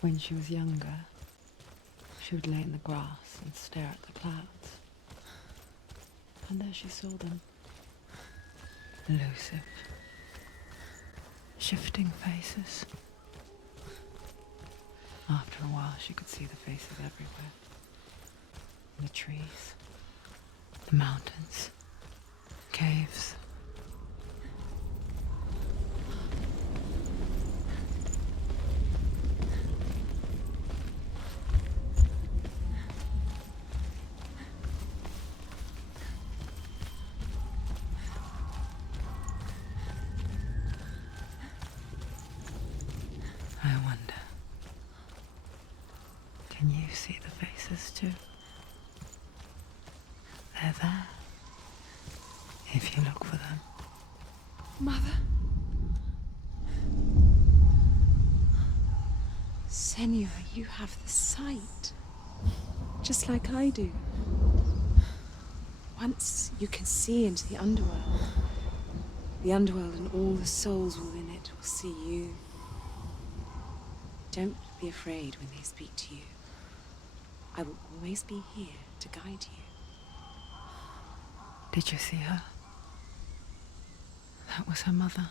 When she was younger, she would lay in the grass and stare at the clouds. And there she saw them. Elusive, shifting faces. After a while, she could see the faces everywhere. The trees, the mountains, caves. I wonder, can you see the faces too? They're there, if you look for them. Mother? Senua, you have the sight. Just like I do. Once you can see into the underworld and all the souls within it will see you. Don't be afraid when they speak to you. I will always be here to guide you. Did you see her? That was her mother,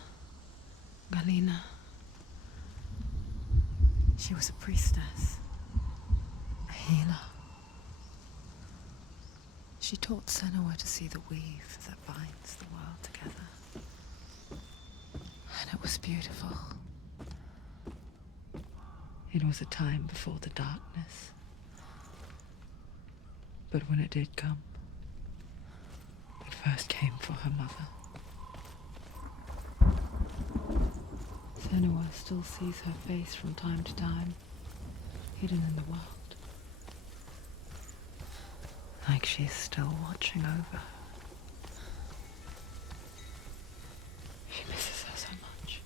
Galina. She was a priestess, a healer. She taught Senua to see the weave that binds the world together. And it was beautiful. It was a time before the darkness. But when it did come, it first came for her mother. Senua still sees her face from time to time, hidden in the world. Like she's still watching over her. She misses her so much.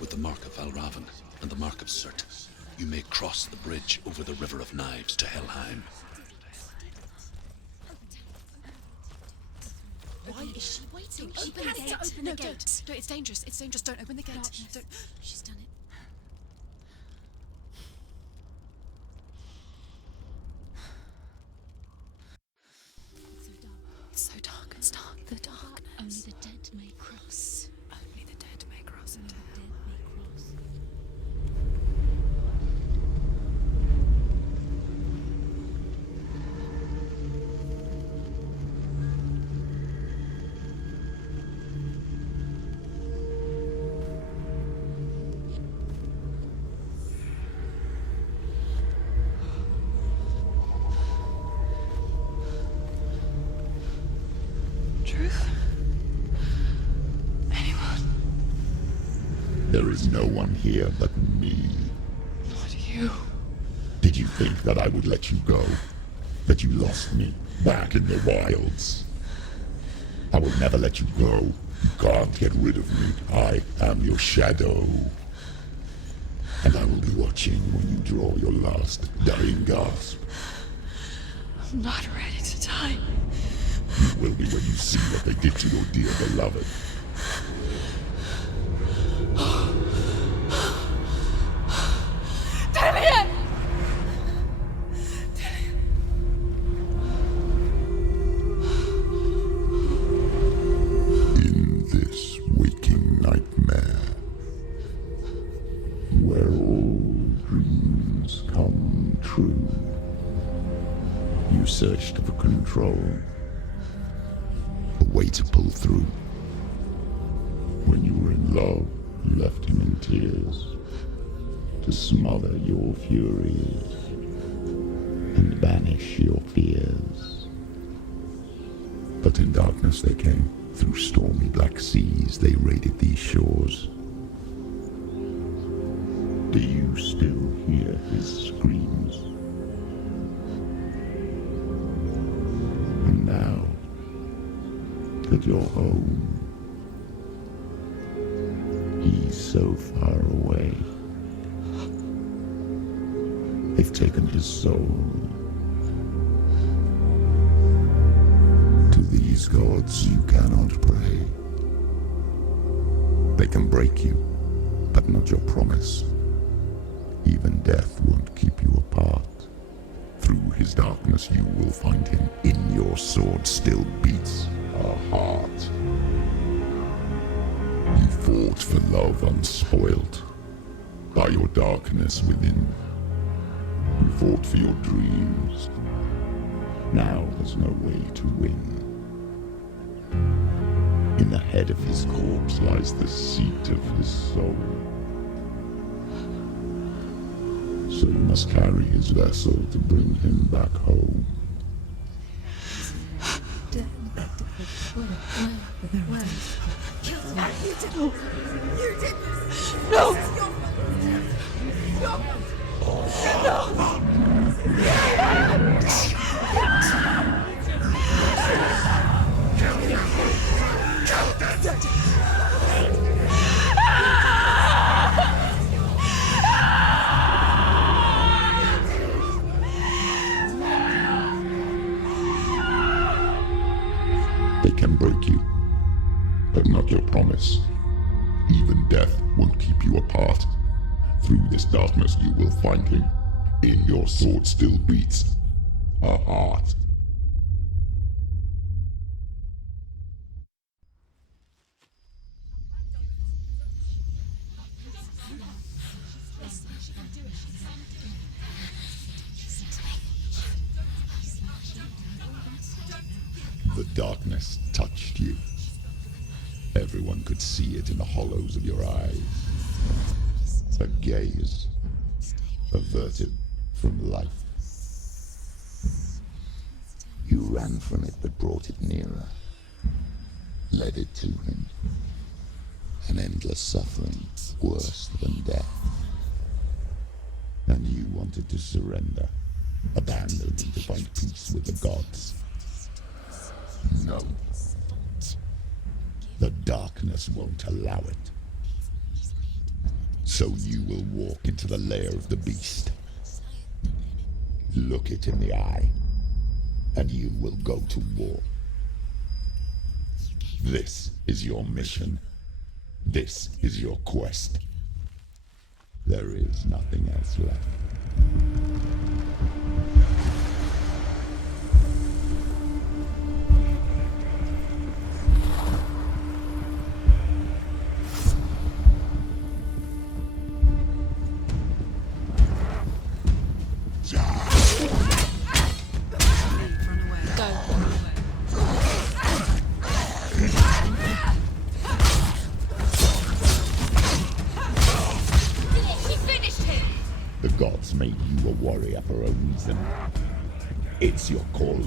With the mark of Valravan and the mark of Surt, you may cross the bridge over the River of Knives to Helheim. Why is she waiting? She Open the panicked gate. to open the No, gate. don't. It's dangerous. It's dangerous. Don't open the gate. No, Don't. she's done it. It's so dark. It's dark. The darkness. Only the dead may cross. Only the dead may cross into Only the hell. dead may cross. Truth? Anyone? There is no one here but me. Not you. Did you think that I would let you go? That you lost me back in the wilds? I will never let you go. You can't get rid of me. I am your shadow. And I will be watching when you draw your last dying gasp. I'm not ready to die. You will be when you see what they did to your dear beloved. In this waking nightmare, where all dreams come true, you searched for control, a way to pull through. When you were in love, you left him in tears, to smother your furies and banish your fears. But in darkness they came, through stormy black seas they raided these shores. Do you still hear his screams? And now that you're home, he's so far away. They've taken his soul. To these gods you cannot pray. They can break you, but not your promise. Even death won't keep you apart. Through his darkness you will find him. In your sword still beats a heart. You fought for love unspoilt by your darkness within. You fought for your dreams. Now there's no way to win. In the head of his corpse lies the seat of his soul. So you must carry his vessel to bring him back home. They can break you, but not your promise. Even death won't keep you apart. Through this darkness you will find him. In your sword still beats a heart. The darkness touched you. Everyone could see it in the hollows of your eyes. A gaze averted from life. You ran from it but brought it nearer. Led it to him. An endless suffering worse than death. And you wanted to surrender. Abandon and to find peace with the gods. No. The darkness won't allow it. So you will walk into the lair of the beast. Look it in the eye, and you will go to war. This is your mission. This is your quest. There is nothing else left. The gods made you a warrior for a reason. It's your calling.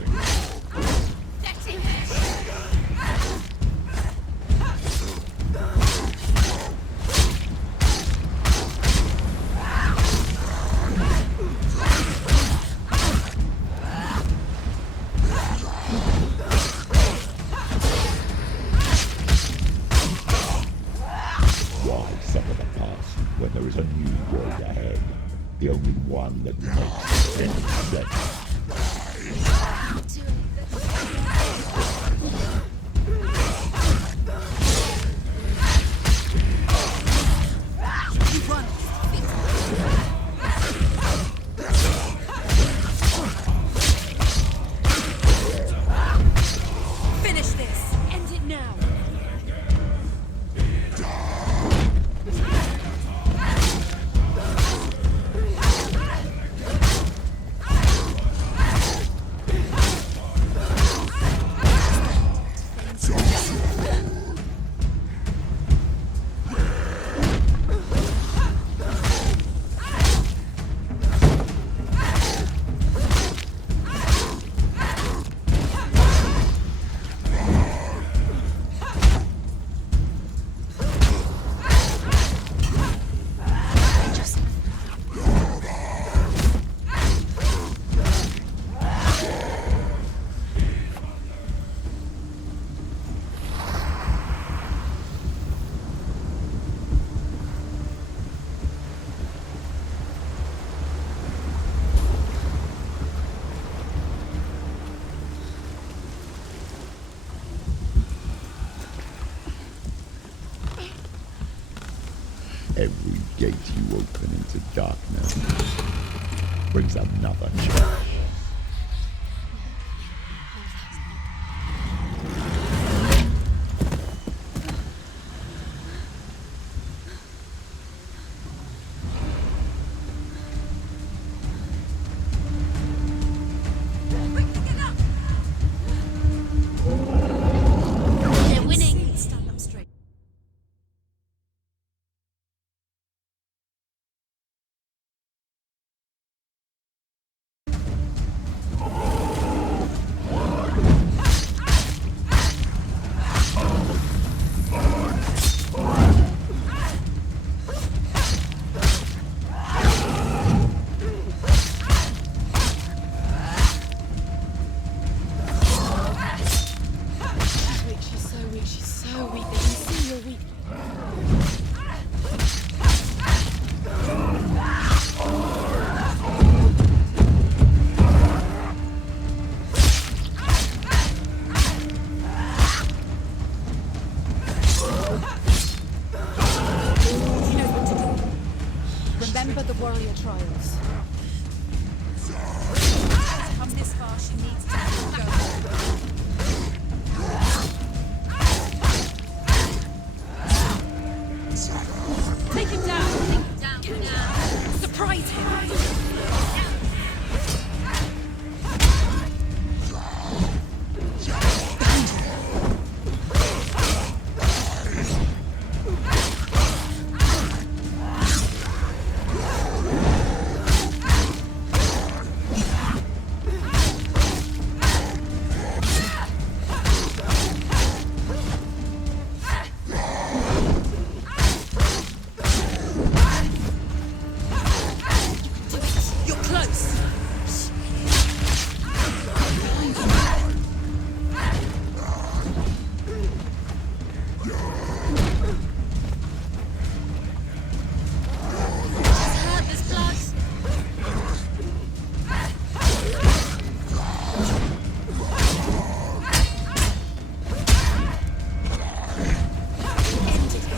Why suffer the past when there is a new world ahead? The only one that makes any sense. Finish this! End it now! every gate you open into darkness brings another change. They're winning. Stand up straight. She's so weak. They can see you're weak. She knows what to do. Remember the warrior trials. Come this far, she needs to go. Take him down! Take him down now! Surprise him! You're close! She's hurt, there's blood! Ended it.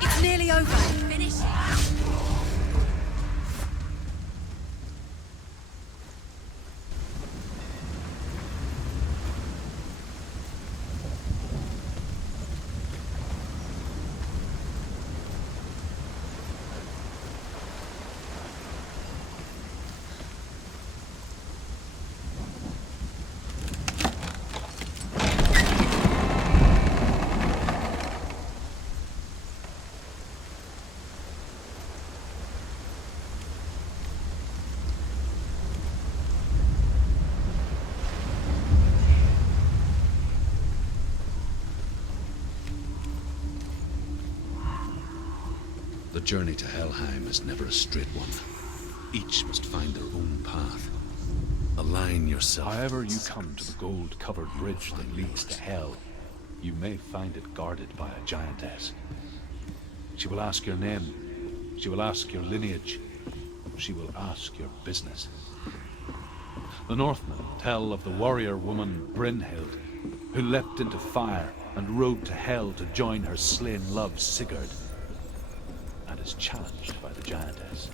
It's nearly over. Finish it. The journey to Helheim is never a straight one. Each must find their own path. Align yourself. However you come to the gold-covered bridge that leads to Hell, you may find it guarded by a giantess. She will ask your name, she will ask your lineage, she will ask your business. The Northmen tell of the warrior woman Brynhild, who leapt into fire and rode to Hell to join her slain love Sigurd, and is challenged by the giantess.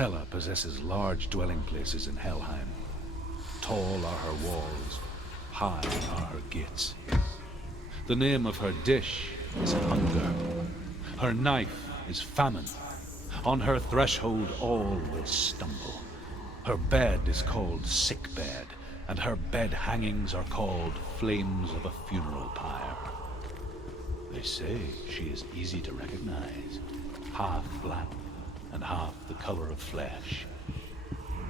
Hela possesses large dwelling places in Helheim. Tall are her walls, high are her gates. The name of her dish is hunger. Her knife is famine. On her threshold all will stumble. Her bed is called sick bed, and her bed hangings are called flames of a funeral pyre. They say she is easy to recognize, half black and half the color of flesh,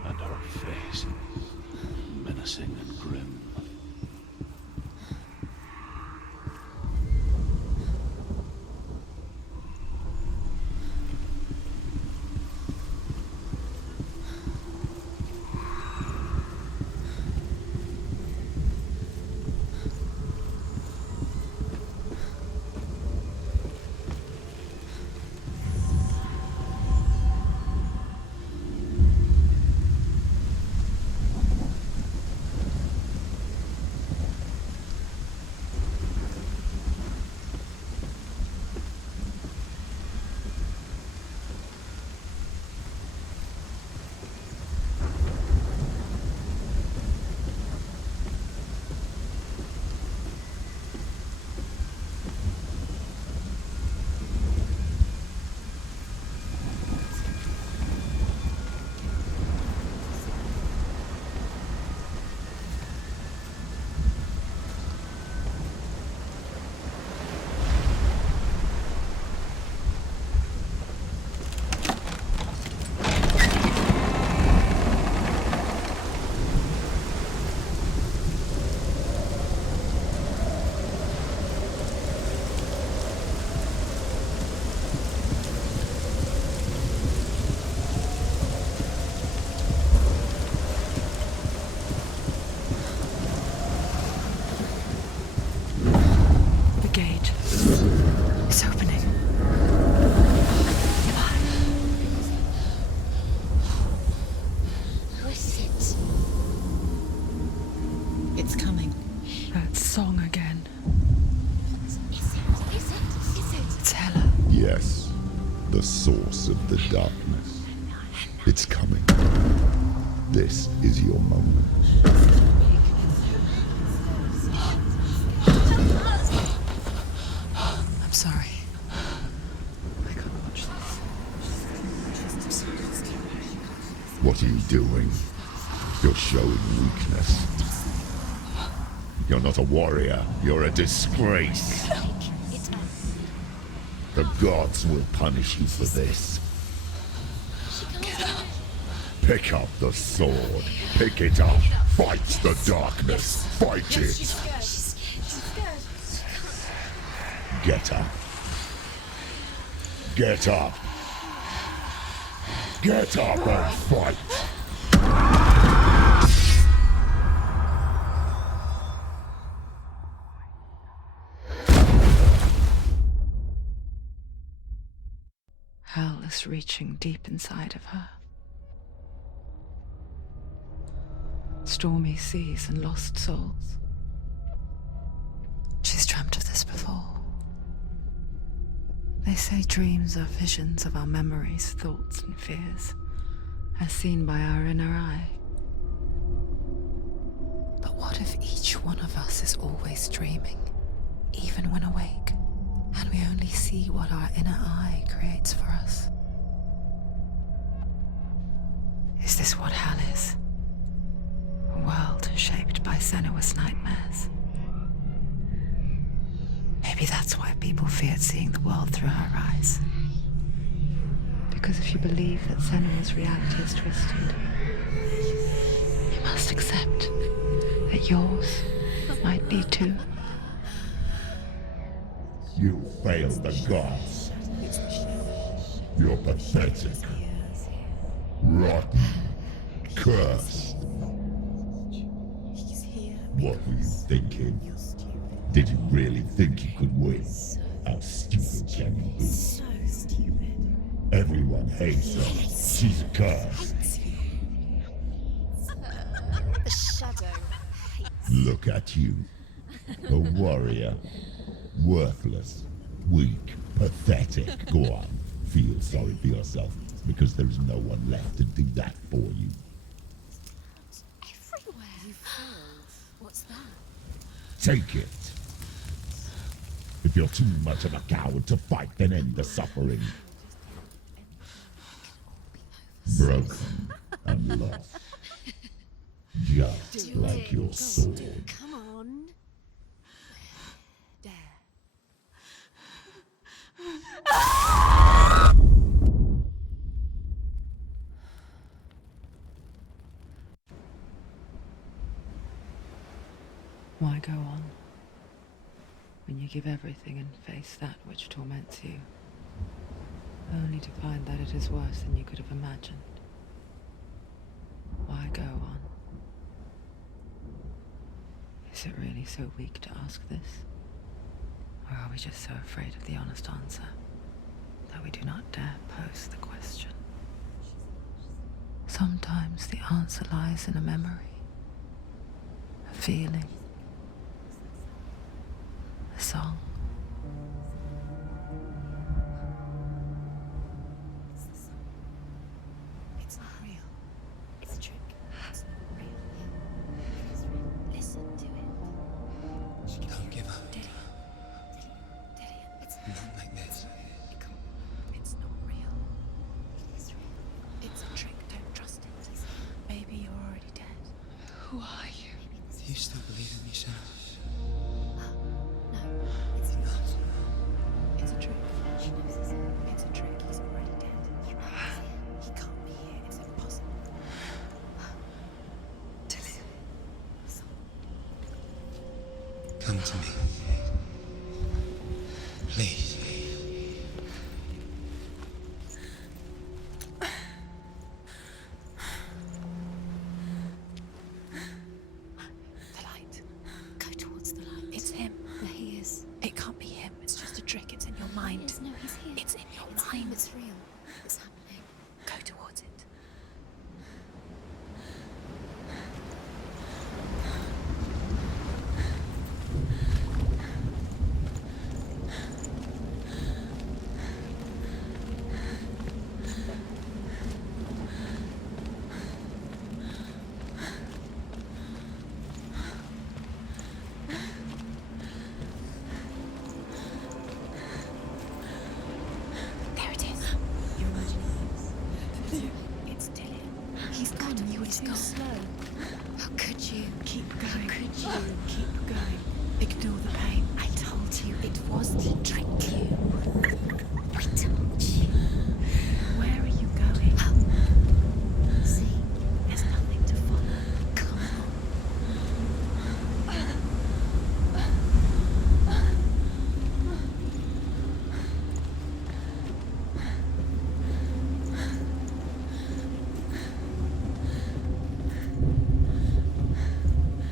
and her face menacing and grim. The source of the darkness. It's coming. This is your moment. I'm sorry. I can't watch this. What are you doing? You're showing weakness. You're not a warrior. You're a disgrace. The gods will punish you for this. Pick up the sword. Pick it up. Fight the darkness. Fight it. Get up. Get up. Get up and fight. Hell is reaching deep inside of her. Stormy seas and lost souls. She's dreamt of this before. They say dreams are visions of our memories, thoughts, and fears, as seen by our inner eye. But what if each one of us is always dreaming, even when awake, and we only see what our inner eye creates for us? Is this what hell is? A world shaped by Senua's nightmares. Maybe that's why people feared seeing the world through her eyes. Because if you believe that Senua's reality is twisted, you must accept that yours might be too. You failed the gods. You're pathetic. Rotten. Cursed. What were you thinking? Did you really think you could win? How stupid can you be? So stupid. Everyone hates her. She's cursed. The shadow hates. Look at you. A warrior. Worthless. Weak. Pathetic. Go on. Feel sorry for yourself. because there is no one left to do that for you. Everywhere. You failed. What's that? Take it. If you're too much of a coward to fight, then end the suffering. Broken and lost. Just like your sword. Come on. Dare. Why go on when you give everything and face that which torments you, only to find that it is worse than you could have imagined? Why go on? Is it really so weak to ask this? Or are we just so afraid of the honest answer that we do not dare pose the question? Sometimes the answer lies in a memory, a feeling, a song. It's not real. It's a trick. It's not real. It is real. Listen to it. Don't give up. Daddy. It's Not like this. It's not real. It is real. It's a trick. Don't trust it. Maybe you're already dead. Who are you? Do you still believe in me, Senua? No, it's Not. It's a trick. She knows it's a trick. He's already dead. He can't be here. It's impossible. Come to me. Please. The light. Go towards the light. It's him. There he is. It can't be him. It's just a trick. It's in your mind. No, he's here. It's in your mind. It's real. It's happening. Go towards it. There it is. You're imagining this. It's still him. He's gone. You were too slow. How could you? Keep going. How could you? Keep going. Ignore the pain. I told you it was to trick you. I told you. Where are you going? See, there's nothing to follow. Come on.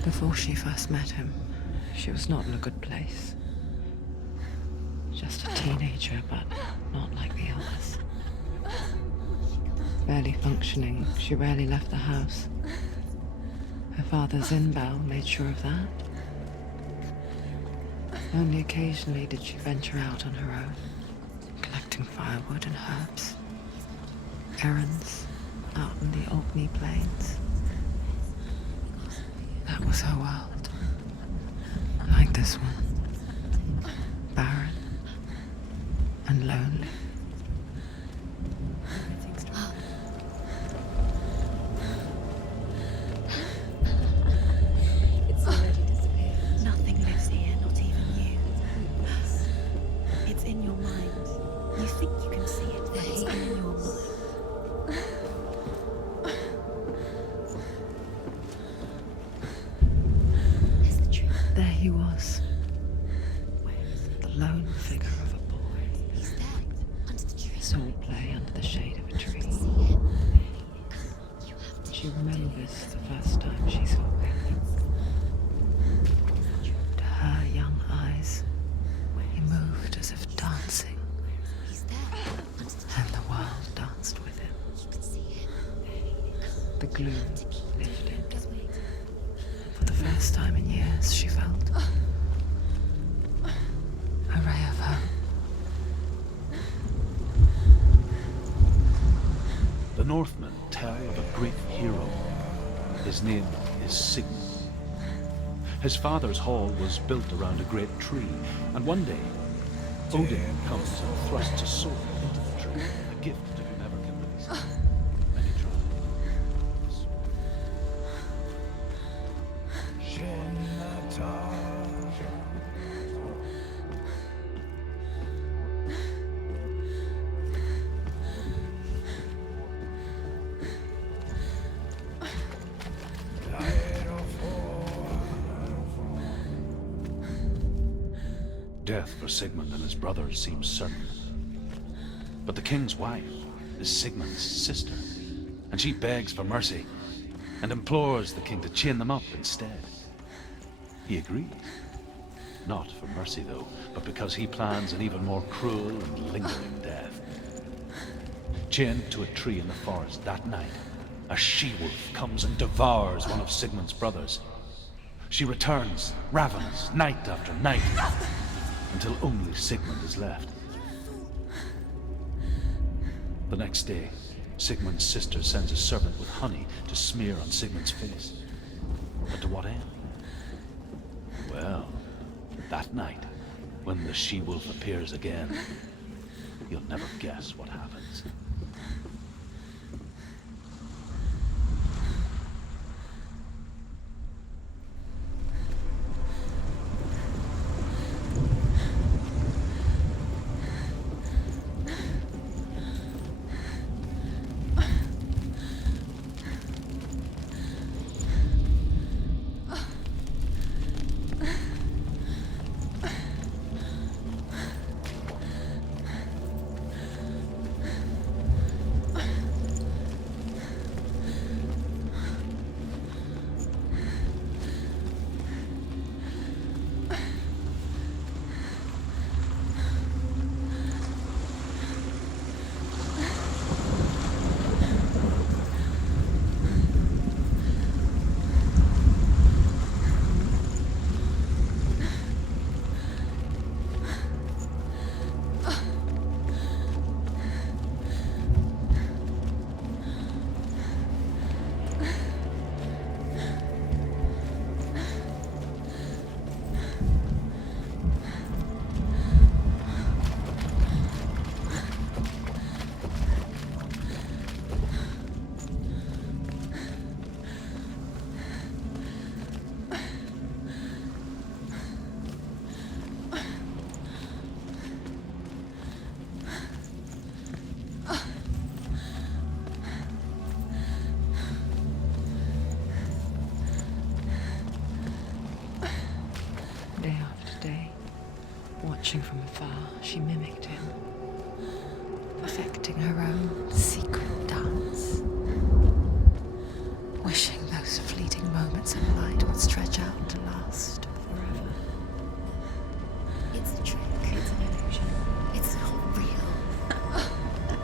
Before she first met him, she was not in a good place. Just a teenager, but not like the others. Barely functioning, she rarely left the house. Her father's inbow made sure of that. Only occasionally did she venture out on her own, collecting firewood and herbs. Errands out in the Orkney Plains. That was her world. Like this one. Barren and lonely. It's already disappeared. Nothing lives here, not even you. It's in your mind. You think you can see it, but it's in your mind. There's the truth. There he was, Where is it? the lone figure of a boy. He's there, under the tree. Saw play under the shade of a tree. See him. You have to. She remembers the first time she saw him. To her young eyes, he moved as if dancing, He's there, under the tree. and the world danced with him. You can see him. The gloom lifted. Just wait. For the first time in years, she felt a ray of hope. Northmen tell of a great hero. His name is Sigmund. His father's hall was built around a great tree, and one day, Odin comes and thrusts a sword into the tree, a gift to whomever can release it. Many try. Death for Sigmund and his brothers seems certain. But the king's wife is Sigmund's sister, and she begs for mercy and implores the king to chain them up instead. He agrees. Not for mercy, though, but because he plans an even more cruel and lingering death. Chained to a tree in the forest that night, a she-wolf comes and devours one of Sigmund's brothers. She returns, ravenous, night after night, until only Sigmund is left. The next day, Sigmund's sister sends a servant with honey to smear on Sigmund's face. But to what end? Well, that night, when the she-wolf appears again, you'll never guess what happens. Watching from afar, she mimicked him, perfecting her own secret dance, wishing those fleeting moments of light would stretch out to last forever. It's a trick. It's an illusion. It's not real.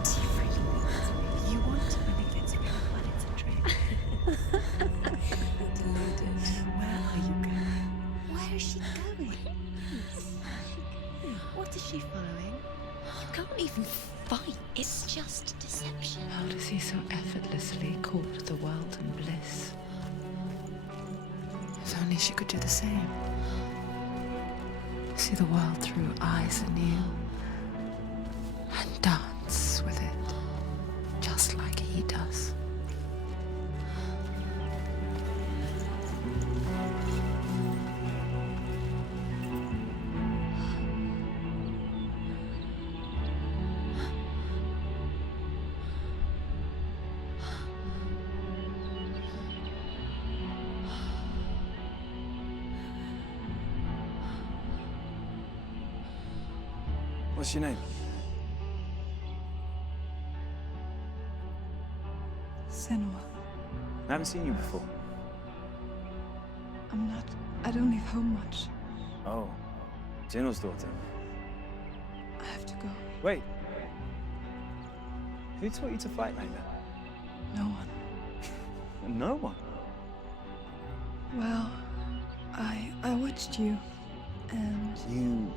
Do you really think it's real? You want to believe it's real, but it's a trick. Deluded. Where are you going? Where is she going? What is she following? You can't even fight. It's just deception. How does he so effortlessly court the world and bliss? If only she could do the same. See the world through eyes anew and dance with it, just like he does. What's your name? Senua. I haven't seen you before. I don't leave home much. Oh, General's daughter. I have to go. Wait. Who taught you to fight like that? No one. No one? Well, I watched you, and You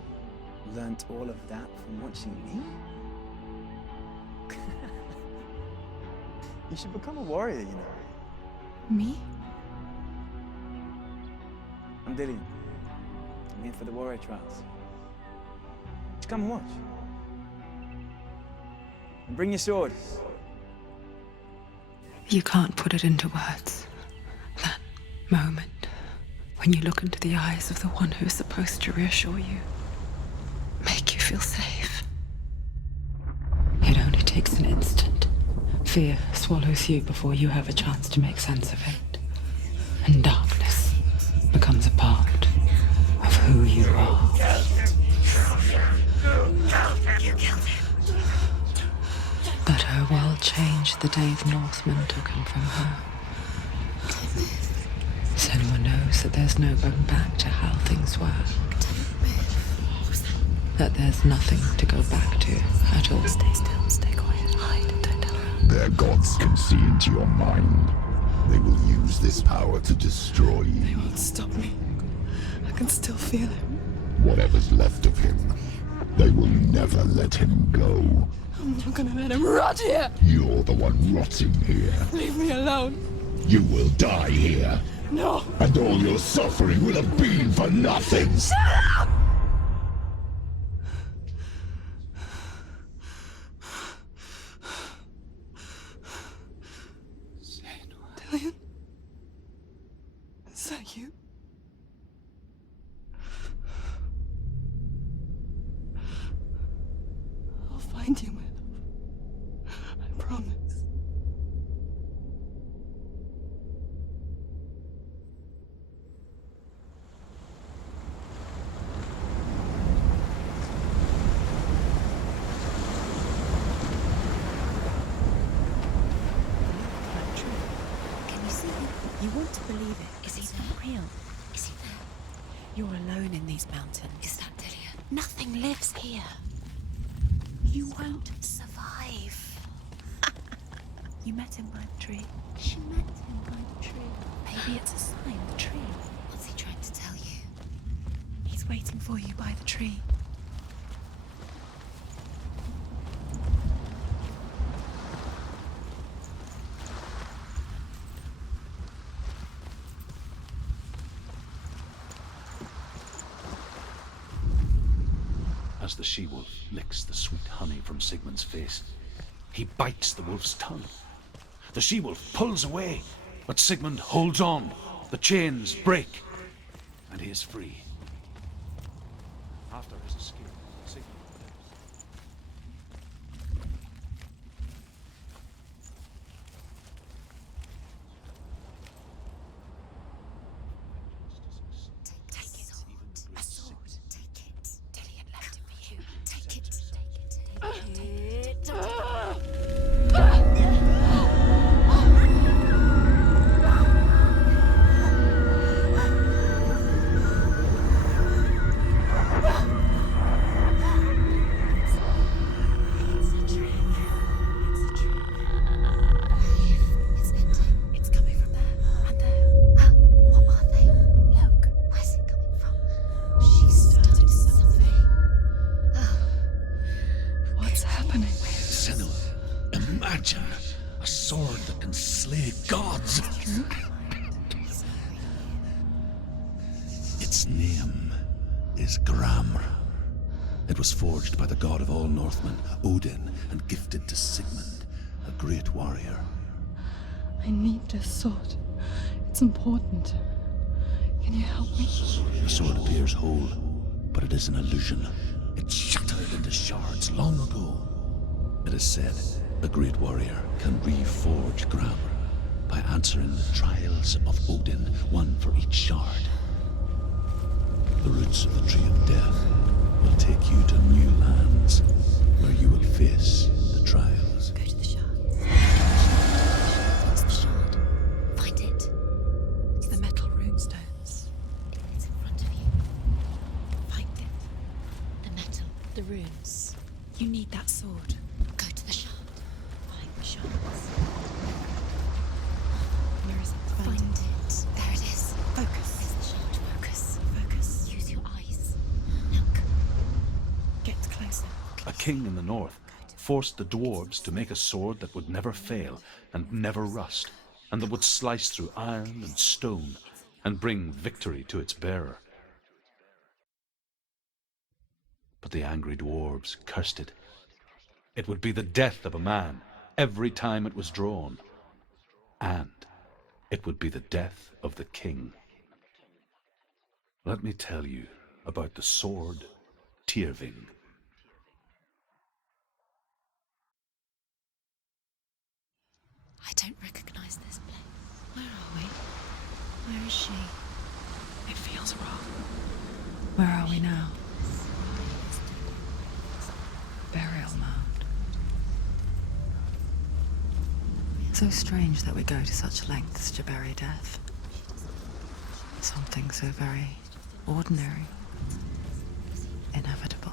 learnt all of that from watching me? You should become a warrior, you know. Me? I'm Dillian. I'm here for the warrior trials. Just come and watch. And bring your sword. You can't put it into words. That moment when you look into the eyes of the one who's supposed to reassure you, make you feel safe. It only takes an instant. Fear swallows you before you have a chance to make sense of it. And darkness becomes a part of who you are. You killed him. But her world changed the day the Northmen took him from her. Senua knows that there's no going back to how things were. That there's nothing to go back to at all. Stay still, stay quiet, hide, don't tell her. Their gods can see into your mind. They will use this power to destroy you. They won't stop me. I can still feel him. Whatever's left of him, they will never let him go. I'm not gonna let him rot here. You're the one rotting here. Leave me alone. You will die here. No. And all your suffering will have been for nothing. Shut up! Dillian? Is that you? I'll find you, my love. I promise. Can you see him? You want to believe it. Is he not real? Is he there? You're alone in these mountains. Is that Dillian? Nothing lives here. You won't survive. You met him by the tree. She met him by the tree. Maybe it's a sign, the tree. What's he trying to tell you? He's waiting for you by the tree. As the she-wolf licks the sweet honey from Sigmund's face, he bites the wolf's tongue. The she-wolf pulls away, but Sigmund holds on. The chains break, and he is free. After his escape, Sigmund Take it. A sword. Take it. Dillian left it for you. Take it. Take it. It's ending. It's coming from there and there. Oh, what are they? Look, where's it coming from? She started something. Oh, What's happening? Senua, imagine a sword that can slay gods. Its name is Gramr. It was forged by the god of all Northmen, Odin, and gifted to Sigmund, a great warrior. I need this sword. It's important. Can you help me? The sword appears whole, but it is an illusion. It shattered into shards long ago. It is said a great warrior can reforge Gramr by answering the trials of Odin, one for each shard. The roots of the Tree of Death will take you to new lands, where you will face the trials. go to the shard. What's the shard? Find it. It's the metal runestones. It's in front of you. Find it. The metal, the runes. You need that sword. Go to the shard. Find the shards. Where is it? Find it. There it is. Focus. It's the shard. Focus. Focus. Use your eyes. Look. Get closer. a king in the north, forced the dwarves to make a sword that would never fail and never rust, and that would slice through iron and stone and bring victory to its bearer. But the angry dwarves cursed it. It would be the death of a man every time it was drawn, and it would be the death of the king. Let me tell you about the sword Tyrving. I don't recognize this place. Where are we? Where is she? It feels wrong. Where are we now? Burial mound. So strange that we go to such lengths to bury death. Something so very ordinary, inevitable.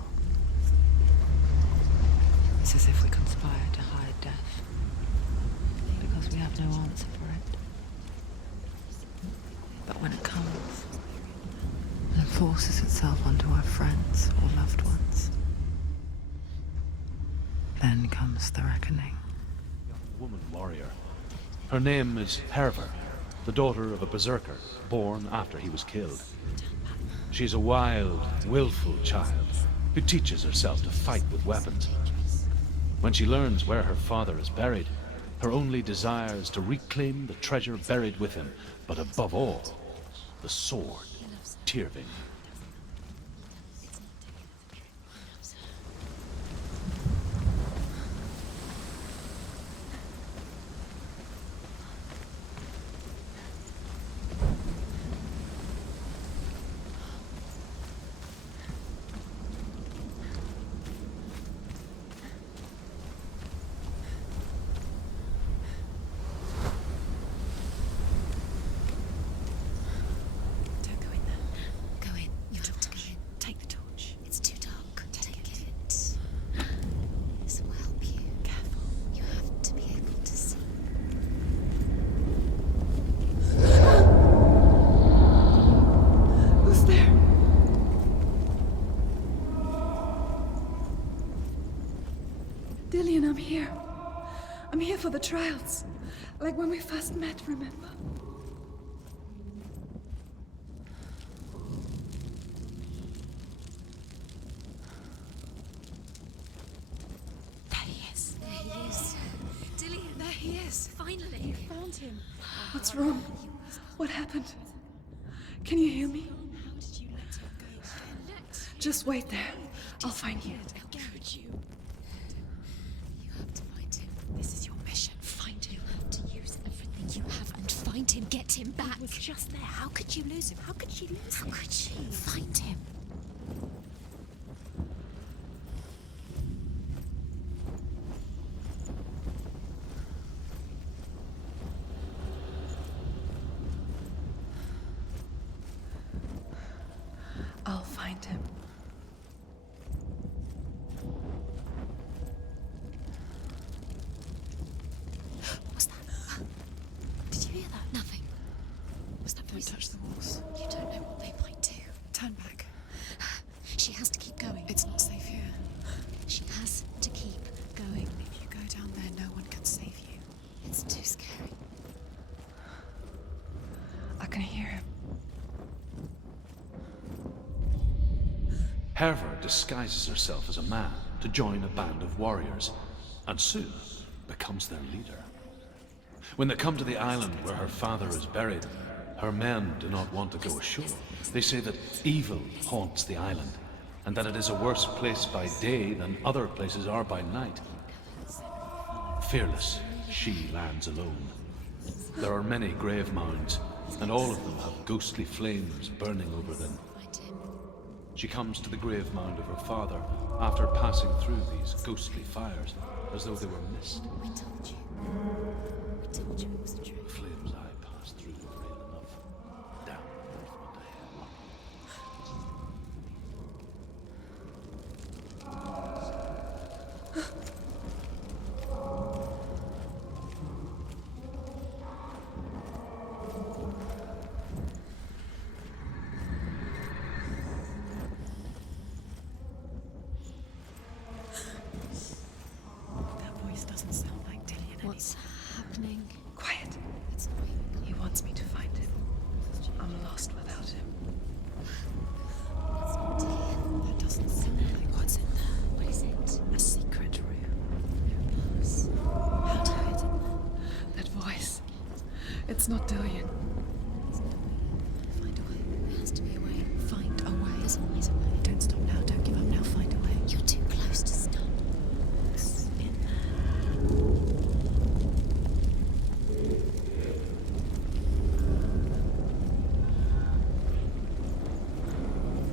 It's as if we conspire to hide death, because we have no answer for it. But when it comes, and forces itself onto our friends or loved ones, then comes the reckoning. Woman warrior. Her name is Herver, the daughter of a berserker, born after he was killed. She's a wild, willful child who teaches herself to fight with weapons. When she learns where her father is buried, her only desire is to reclaim the treasure buried with him, but above all, the sword, Tyrving. I'm here. I'm here for the trials. Like when we first met, remember? There he is. There he is. Dillian, there he is. Finally. You found him. What's wrong? What happened? Can you hear me? How did you let him go? Just wait there. I'll find you. Could you? You have to find him. This is your mission. Find him. You have to use everything you have and find him. Get him back. He was just there. How could you lose him? How could she lose him? How could she? Find him. I'll find him. What's that? Did you hear that? Nothing. Was that Don't voice? touch the walls. You don't know what they might do. Turn back. She has to keep going. It's not safe here. She has to keep going. If you go down there, no one can save you. It's too scary. I can hear him. Herver disguises herself as a man to join a band of warriors, and soon becomes their leader. When they come to the island where her father is buried, her men do not want to go ashore. They say that evil haunts the island, and that it is a worse place by day than other places are by night. Fearless, she lands alone. There are many grave mounds, and all of them have ghostly flames burning over them. Find him. She comes to the grave mound of her father after passing through these ghostly fires, as though they were mist. We told you. We told you it was the The truth. flames I passed through were real enough. Down onto hell. It's not Dillian. Find a way. There has to be a way. Find a way. There's always a way. Don't stop now. Don't give up now. Find a way. You're too close to stop. It's in there.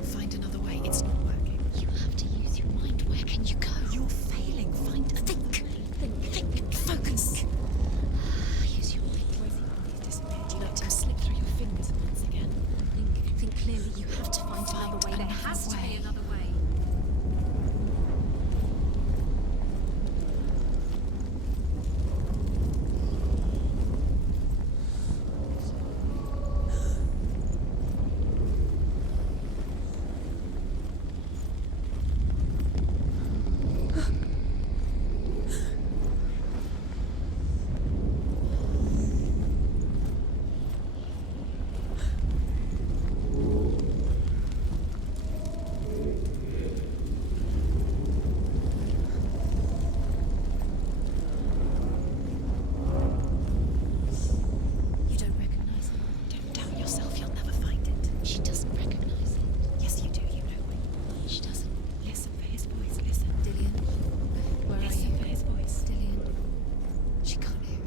Find another way. It's not working. You have to use your mind. Where can you go? You're failing. Find a think. Think. Focus. Use your mind. Where's he gone? He's disappeared. You let him slip through your fingers once again. Think clearly. You have to find another way. There has to be another way. You don't recognize it. Don't doubt yourself. You'll never find it. She doesn't recognize it. Yes, you do. You know it. She doesn't. Listen for his voice. Listen. Dillian. Where are you? Listen for his voice. Dillian. She can't hear it.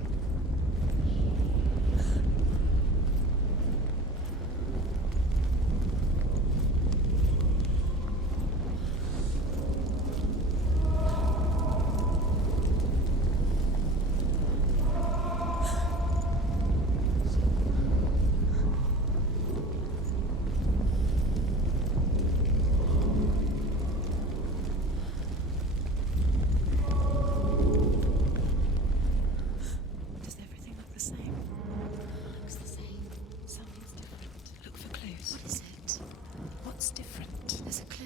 Does everything look the same? Looks the same. Something's different. Look for clues. What is it? What's different? There's a clue.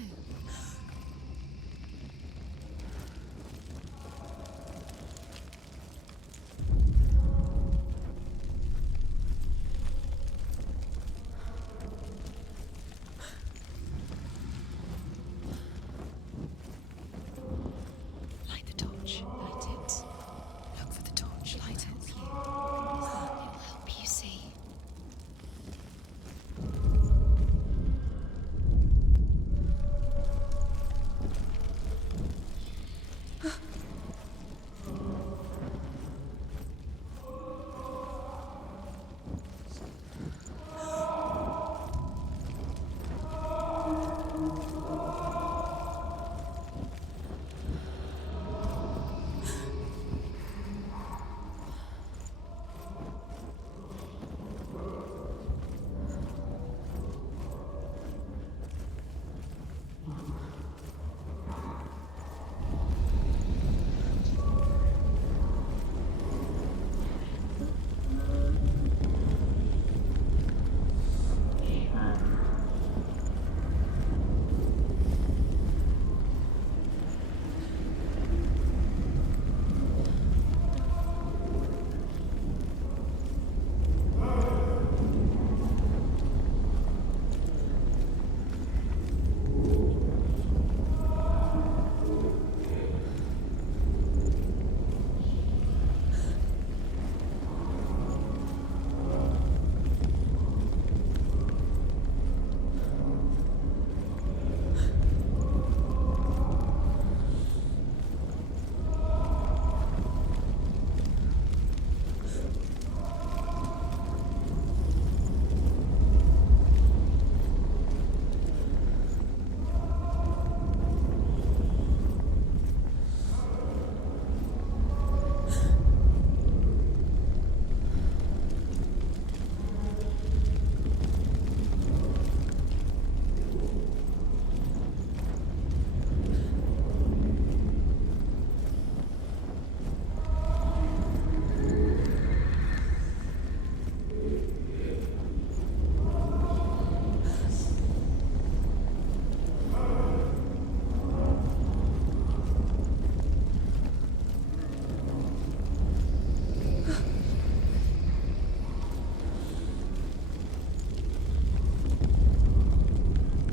Light the torch. Light it. Look for the torch. Light it. It'll help you see.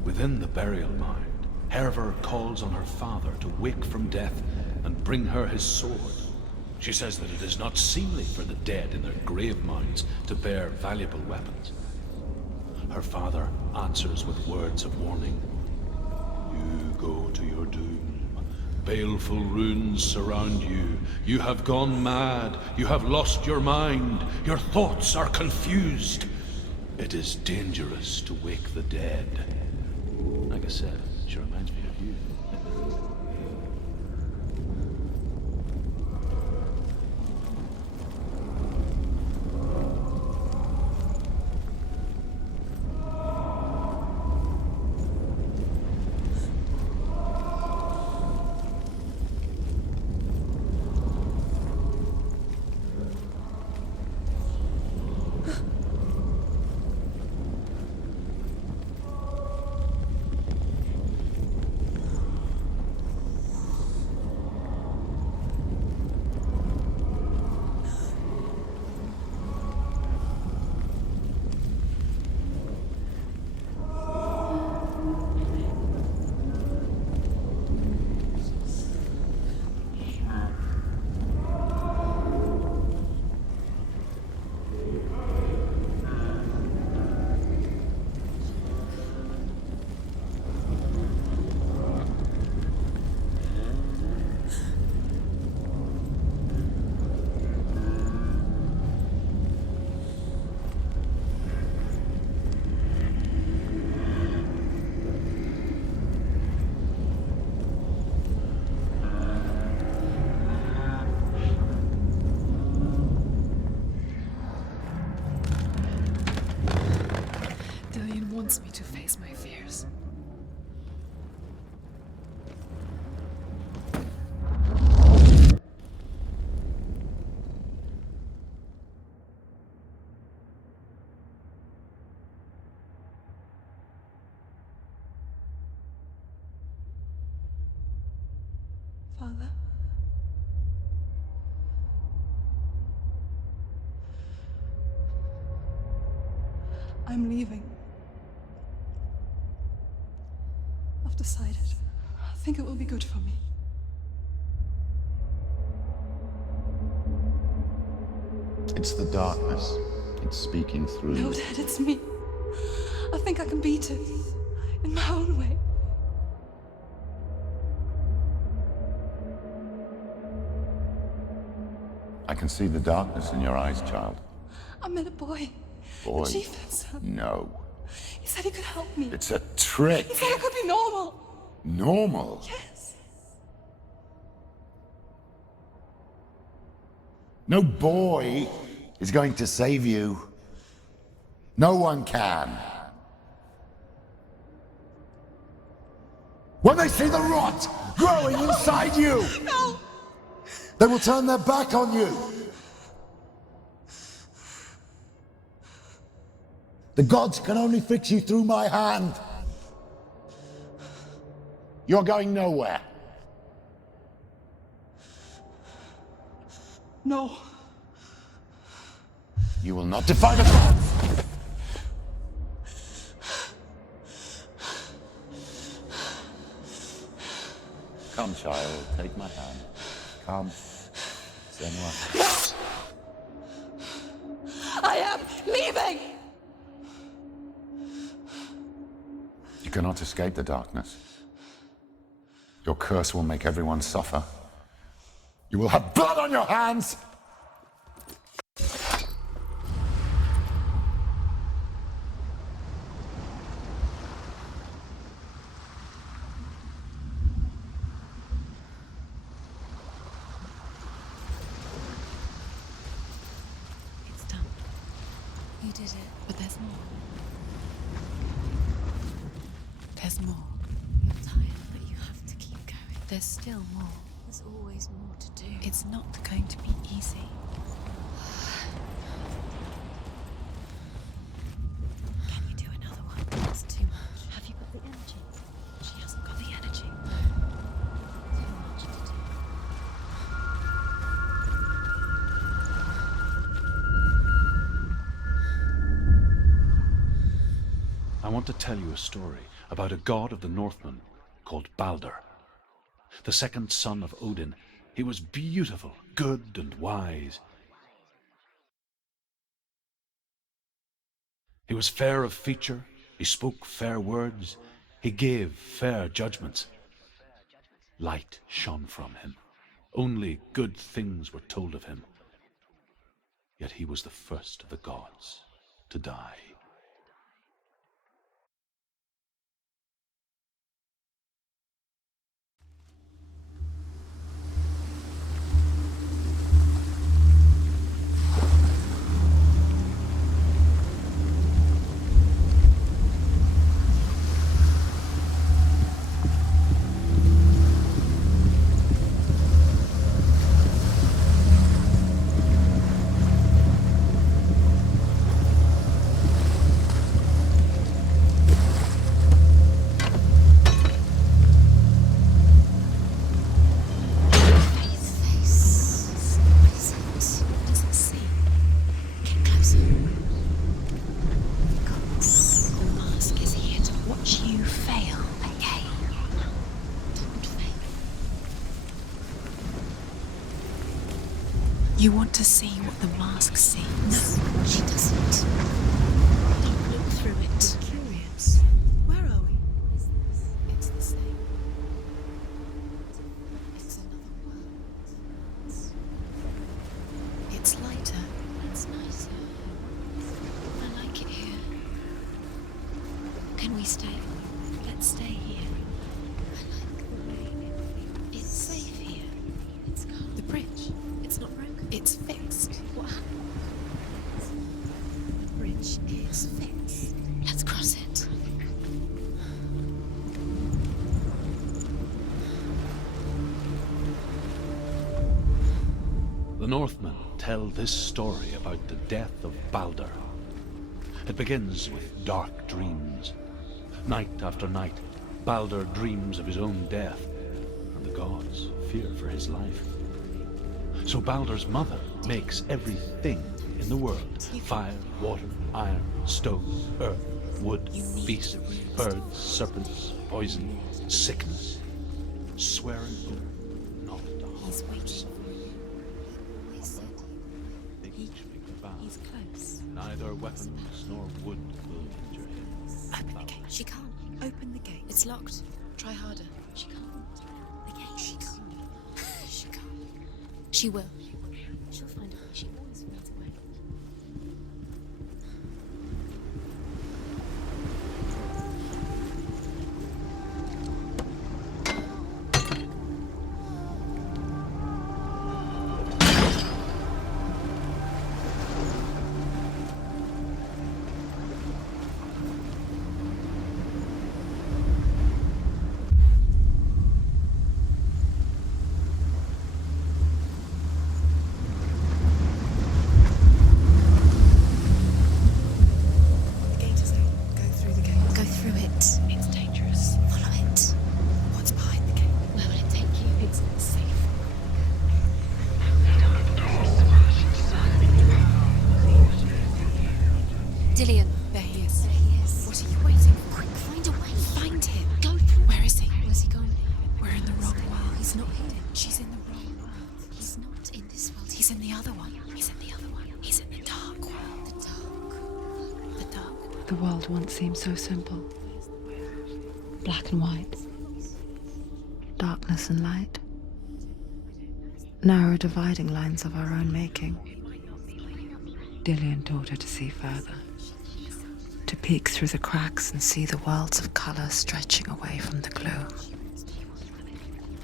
Within the burial mound, Hervor calls on her father to wake from death and bring her his sword. She says that it is not seemly for the dead in their grave mounds to bear valuable weapons. Her father answers with words of warning. You go to your doom. Baleful runes surround you. You have gone mad. You have lost your mind. Your thoughts are confused. It is dangerous to wake the dead. Like I said, she reminds me of you. Wants me to face my fears. Father? I'm leaving. I've decided. I think it will be good for me. It's the darkness. It's speaking through No, you. Dad, it's me. I think I can beat it. In my own way. I can see the darkness in your eyes, child. I met a boy. Boy. The chief and son. No. He said he could help me. It's a trick. He said I could be normal. Normal? Yes. No boy is going to save you. No one can. When they see the rot growing inside you, No! they will turn their back on you. The gods can only fix you through my hand. You're going nowhere. No. You will not defy the gods. Come, child, take my hand. Come, Senua. I am leaving! You cannot escape the darkness. Your curse will make everyone suffer. You will have blood on your hands! It's done. You did it, but there's more. There's more. You're tired, but you have to keep going. There's still more. There's always more to do. It's not going to be easy. Can you do another one? It's too much. Have you got the energy? She hasn't got the energy. Too much to do. I want to tell you a story about a god of the Northmen called Balder. The second son of Odin, He was beautiful, good and wise. He was fair of feature, he spoke fair words, he gave fair judgments. Light shone from him. Only good things were told of him. Yet he was the first of the gods to die. You want to see what the mask sees? No, she doesn't. Don't look through it. I'm curious. Where are we? It's the same. It's another world. It's lighter. It's nicer. I like it here. Can we stay? Let's stay here. I like the way it feels. It's safe here. It's calm. The bridge. It's not broken. It's fixed. What happened? The bridge is fixed. Let's cross it. The Northmen tell this story about the death of Baldur. It begins with dark dreams. Night after night, Baldur dreams of his own death, and the gods fear for his life. So Baldur's mother makes everything in the world: fire, water, iron, stone, earth, wood, beast, birds, serpents, poison, sickness, swearing not to harm. He's waiting. He said They each make a vow. He's close. Neither weapons nor wood will injure him. Open the gate. she can't. Open the gate. It's locked. Try harder. She can't. The gate. She can't. She can't. She will. She'll find a way. She always finds a way. The gate is open. Go through the gate. Go through it. It's dangerous. Follow it. What's behind the gate? Where will it take you? It's not safe. Dillian. There he is. There he is. What are you waiting for? Quick, find a way. Find him. Go through. Where is he? Where's he gone? We're in the wrong world. He's not here. She's in the wrong world. He's not in this world. He's in the other one. He's in the other one. He's in the dark world. the dark. The dark world. The world once seemed so simple. Black and white. Darkness and light. Narrow dividing lines of our own making. Dillian taught her to see further. To peek through the cracks and see the worlds of colour stretching away from the gloom.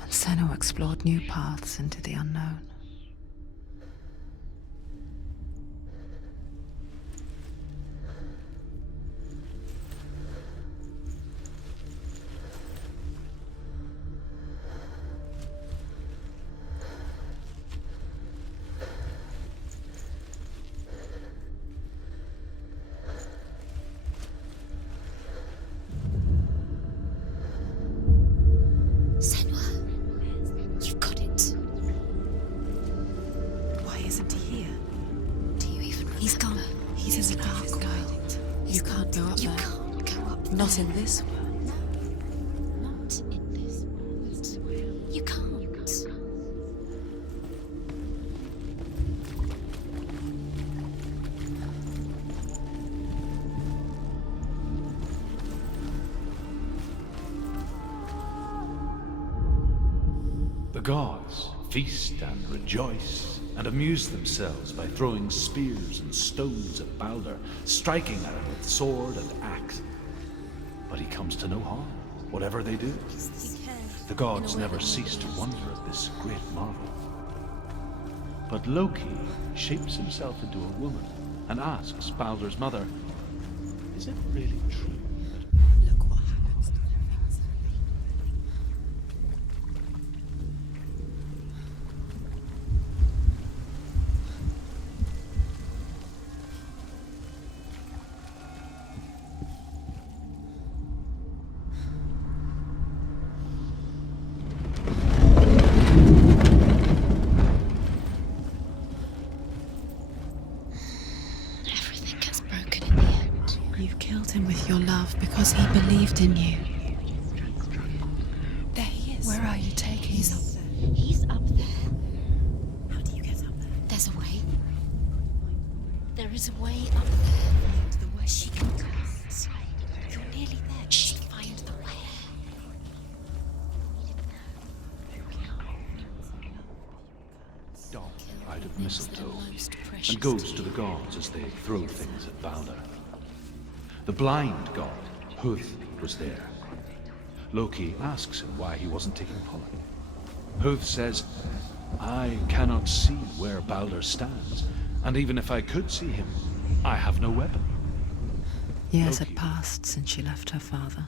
And Senua explored new paths into the unknown. Senua. You've got it. Why isn't he here? Do you even remember? He's gone. He's in the dark world. You can't go up You there. can't go up Not there. in this world. No. Not in this world. You can't. gods feast and rejoice and amuse themselves by throwing spears and stones at Balder, striking at him with sword and axe. But he comes to no harm, whatever they do. The gods never cease to wonder at this great marvel. But Loki shapes himself into a woman and asks Balder's mother, is it really true that... Look what happens to things. Everything gets broken in the end. You killed him with your love because he believed in you. There he is. Where are you taking He's him? up there. He's up there. How do you get up there? There's a way. There is a way up there. The way She can do it. You're nearly there. Just find the way. Dawn out of mistletoe Most precious and goes to to the you. gods as they throw things at Balder. The blind god, Huth, was there. Loki asks him why he wasn't taking pollen. Huth says, I cannot see where Balder stands, and even if I could see him, I have no weapon. Years Loki. had passed since she left her father.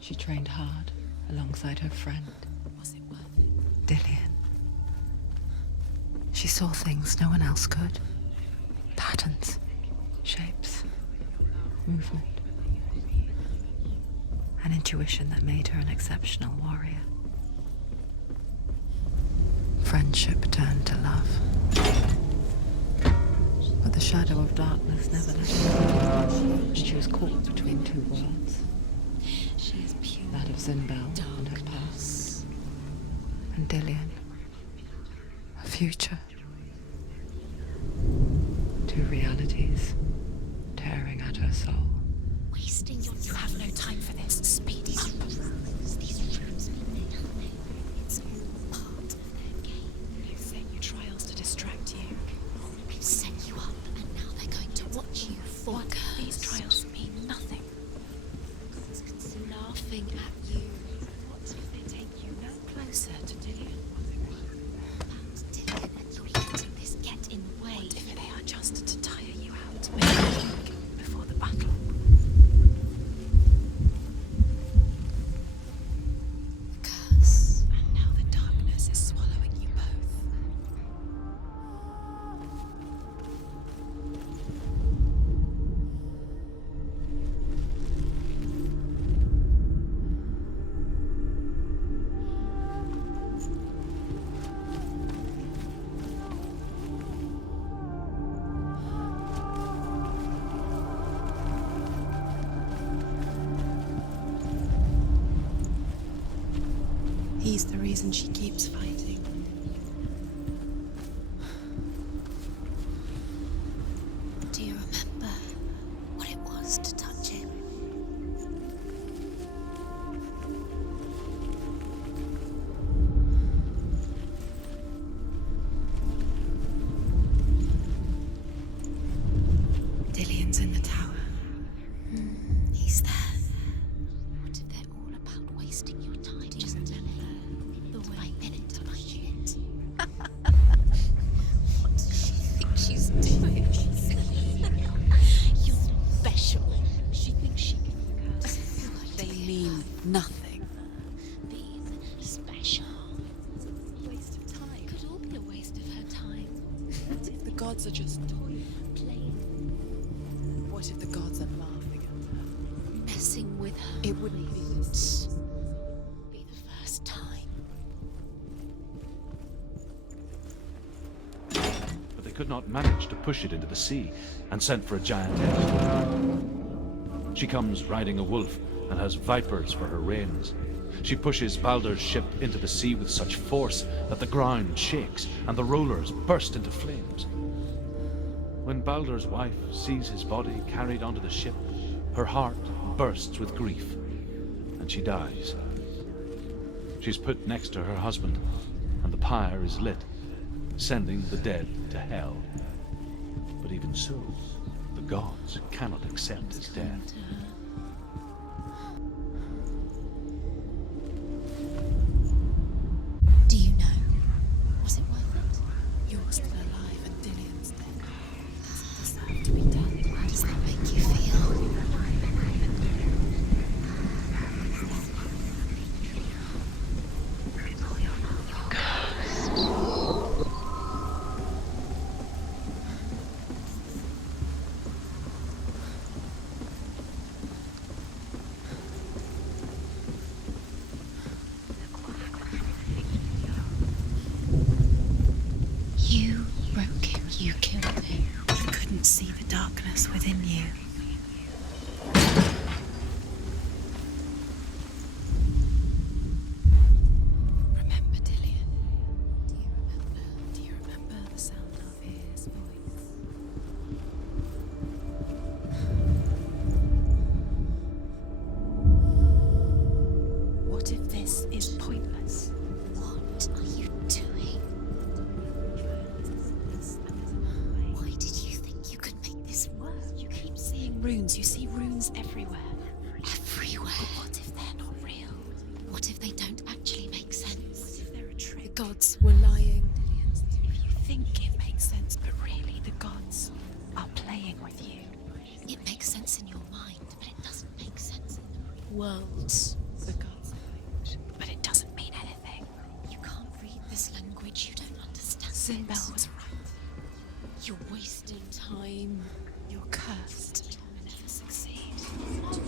She trained hard alongside her friend, Was it worth it? Dillian. She saw things no one else could. Patterns, shapes, movement. An intuition that made her an exceptional warrior. Friendship turned to love. But the shadow of darkness never let her go. And she was caught between two worlds. She is pure. That of Zinbel and her past. And Dillian. Her future. Two realities tearing at her soul. Wasting your time. You have no time for this. Speed up. These rooms mean nothing. It's all part of their game. You think your trials to distract you. We've set you up, and now they're going to watch you for What? curse. These trials mean nothing. God's laughing at you. What if they take you no closer to Dillian? About Dylan, and you're letting this get in the way. What if they are just to tire you out, to make you weak before the battle? Curse. And now the darkness is swallowing you both. He's the reason she keeps fighting. Do you remember what it was to touch him? Dillian's in the tower. He's there. What if they're all about wasting your time? Just tell her the way minute to find it. What does she think she's doing? You're special. She thinks she can curse. They mean nothing. Being special. Waste of time. Could all be a waste of her time. What if the gods are just toying, Playing, What if the gods are laughing at her? messing with her. It wouldn't be Be the first time. But they could not manage to push it into the sea and sent for a giantess. She comes riding a wolf and has vipers for her reins. She pushes Balder's ship into the sea with such force that the ground shakes and the rollers burst into flames. When Balder's wife sees his body carried onto the ship, her heart bursts with grief, and she dies. She's put next to her husband, and the pyre is lit, sending the dead to hell. But even so, the gods cannot accept his death. Do you know? Was it worth it? You're still alive and Dillian's dead. Does that have to be done? How does that make you feel? You broke him. You killed him. You couldn't see the darkness within you. Remember, Dillian? Do you remember? Do you remember the sound of his voice? What if this is pointless? What are you doing? Why did you think you could make this work? You keep seeing runes. You see runes everywhere. Everywhere? But what if they're not real? What if they don't actually make sense? What if they're a trick? The gods were lying. If you think it makes sense, but really the gods are playing with you. It makes sense in your mind, but it doesn't make sense in the worlds. The gods are, but it doesn't mean anything. You can't read this language. You don't understand. Sinbel was right. You're wasting time. You're cursed. You'll never succeed.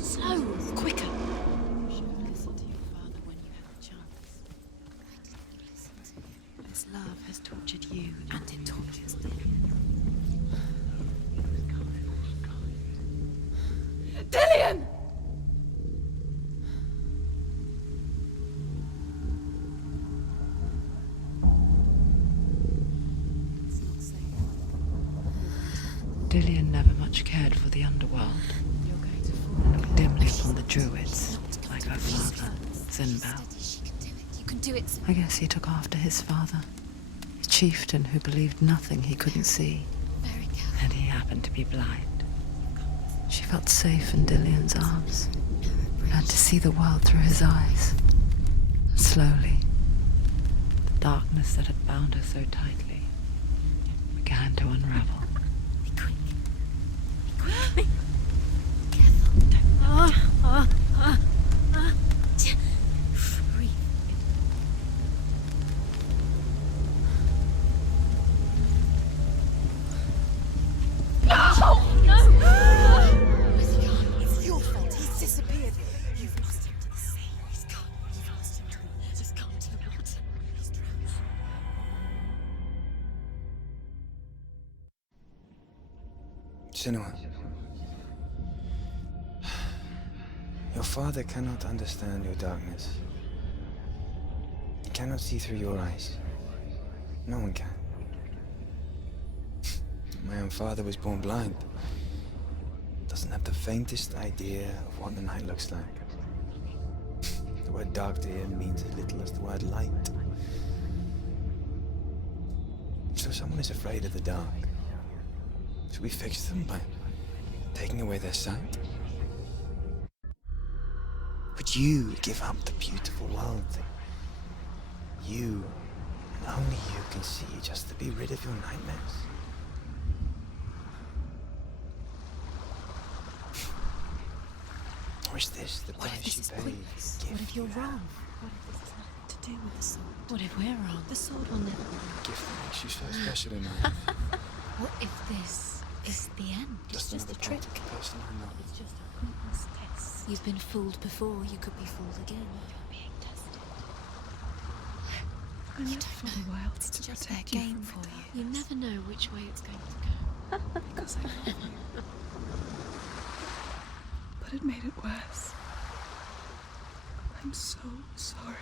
Slow, quicker. You should listen to your father when you have a chance. Why didn't you listen to him? This love has tortured you, and it tortures them. Dillian! It's not safe. Dillian never much cared for the underworld, You're going to fall. and looked dimly upon the druids, like her father, Sinbel. She can do it. You can do it. I guess he took after his father, a chieftain who believed nothing he couldn't see, Very careful. and he happened to be blind. She felt safe in Dillian's arms, had to see the world through his eyes. Slowly, the darkness that had bound her so tightly began to unravel. Be quick. Be quick. Careful. Breathe. Where's he gone? It's your fault. He's disappeared. You've lost him to the sea. He's gone. You've lost him to the... Just gone to the water. He's drowned. Senua. Your father cannot understand your darkness. He cannot see through your eyes. No one can. My own father was born blind. Doesn't have the faintest idea of what the night looks like. The word dark to him means as little as the word light. So someone is afraid of the dark. Should we fix them by taking away their sight? Would you give up the beautiful world that you, and only you, can see just to be rid of your nightmares? Or is this the What if price this you is pay? pointless? Gift What if you're you have, wrong? What if this has nothing to do with the sword? What if we're wrong? The sword will never win. a gift that makes you so special in life. What if this is the end? It's just a another trick. part of the person I know. It's just a pointless test. You've been fooled before. You could be fooled again. You're being tested. You don't know. It's just a game for you. You never know which way it's going to go. Because I love you. But it made it worse. I'm so sorry.